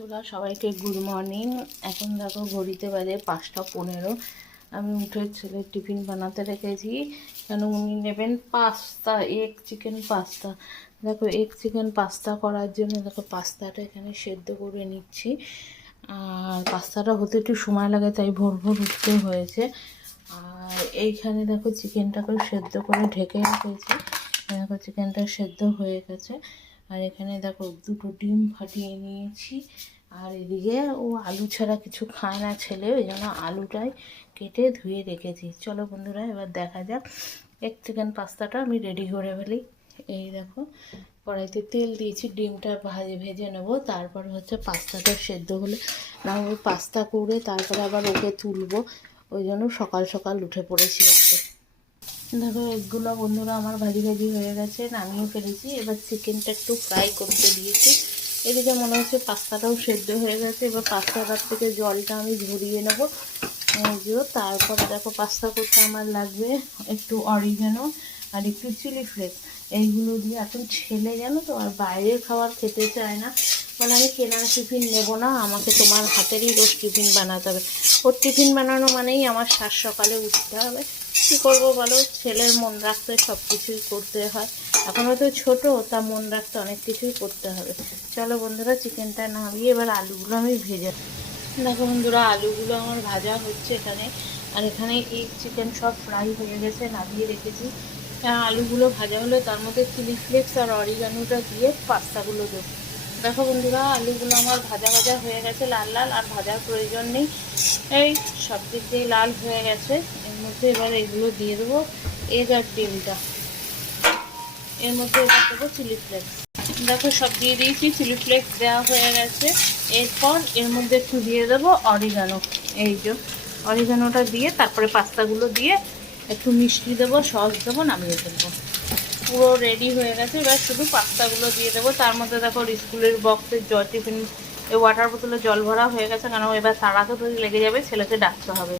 বন্ধুরা সবাইকে good morning. এখন দেখো ঘড়িতে বাজে 5টা 15। আমি উঠে ছেলের টিফিন বানাতে রেখেছি, কেন উনি নেবেন পাস্তা, এগ চিকেন পাস্তা। দেখো এগ চিকেন পাস্তা করার জন্য দেখো পাস্তাটা এখানে সেদ্ধ করে নিচ্ছি। আর পাস্তাটা হতে একটু সময় লাগে, তাই ভোর ভোর উঠতে হয়েছে। আর এইখানে দেখো চিকেনটাকে সেদ্ধ করে ঢেকে রেখেছি। দেখো চিকেনটা সেদ্ধ হয়ে গেছে। আর এখানে দেখো দুটো ডিম ফাটিয়ে নিয়েছি। আর এদিকে ও আলু ছাড়া কিছু খায় না ছেলে, ওই জন্য আলুটাই কেটে ধুয়ে রেখেছি। চলো বন্ধুরা এবার দেখা যাক এক চিকেন পাস্তাটা আমি রেডি করে ফেলি। এই দেখো কড়াইতে তেল দিয়েছি, ডিমটা ভেজে নেবো, তারপর হচ্ছে পাস্তাটা সেদ্ধ হলে না পাস্তা করে তারপরে আবার ওকে তুলবো, ওই জন্য সকাল সকাল উঠে পড়েছি একটু। দেখো এগুলো বন্ধুরা আমার ভাজি ভাজি হয়ে গেছে, নামিয়ে ফেলেছি। এবার চিকেনটা একটু ফ্রাই করতে দিয়েছি। এদিকে মনে হচ্ছে পাস্তাটাও সেদ্ধ হয়ে গেছে। এবার পাস্তাটার থেকে জলটা আমি ঝরিয়ে নেবো। তারপরে দেখো পাস্তা করতে আমার লাগবে একটু অরিগানো আর একটু চিলি ফ্লেক্স। এইগুলো দিয়ে এখন ছেলে জানো তো আর বাইরের খাবার খেতে চায় না, মানে আমি কেনার টিফিন নেবো না, আমাকে তোমার হাতেরই রোজ টিফিন বানাতে হবে। ওর টিফিন বানানো মানেই আমার সাত সকালে উঠতে হবে। কী করবো বলো, ছেলের মন রাখতে সব কিছুই করতে হয়। এখনও তো ছোটো, তা মন রাখতে অনেক কিছুই করতে হবে। চলো বন্ধুরা চিকেনটা নামিয়ে এবার আলুগুলো আমি ভেজে। দেখো বন্ধুরা আলুগুলো আমার ভাজা হচ্ছে এখানে। আর এখানে এগ চিকেন সব ফ্রাই হয়ে গেছে, নামিয়ে রেখেছি। আলুগুলো ভাজা হলে তার মধ্যে চিলি ফ্লেক্স আর অরিগানোটা দিয়ে পাস্তাগুলো দেবো। দেখো বন্ধুরা আলুগুলো আমার ভাজা ভাজা হয়ে গেছে, লাল লাল, আর ভাজার প্রয়োজন নেই, এই সব দিক দিয়ে লাল হয়ে গেছে। এর মধ্যে এবার এগুলো দিয়ে দেবো, এগ আর ডিমটা। এর মধ্যে এবার দেবো চিলি ফ্লেক্স। দেখো সব দিয়ে দিয়েছি, চিলি ফ্লেক্স দেওয়া হয়ে গেছে। এরপর এর মধ্যে একটু দিয়ে দেবো অরিগানো। এই যে অরিগানোটা দিয়ে তারপরে পাস্তাগুলো দিয়ে একটু মিষ্টি দেবো, সস দেবো, নামিয়ে ফেলবো। পুরো রেডি হয়ে গেছে। এবার শুধু পাস্তাগুলো দিয়ে দেবো। তার মধ্যে দেখো স্কুলের বক্সের টিফিন ওয়াটার বোতলে জল ভরা হয়ে গেছে, কারণ এবার তাড়াতাড়ি লেগে যাবে, ছেলেকে ডাকতে হবে।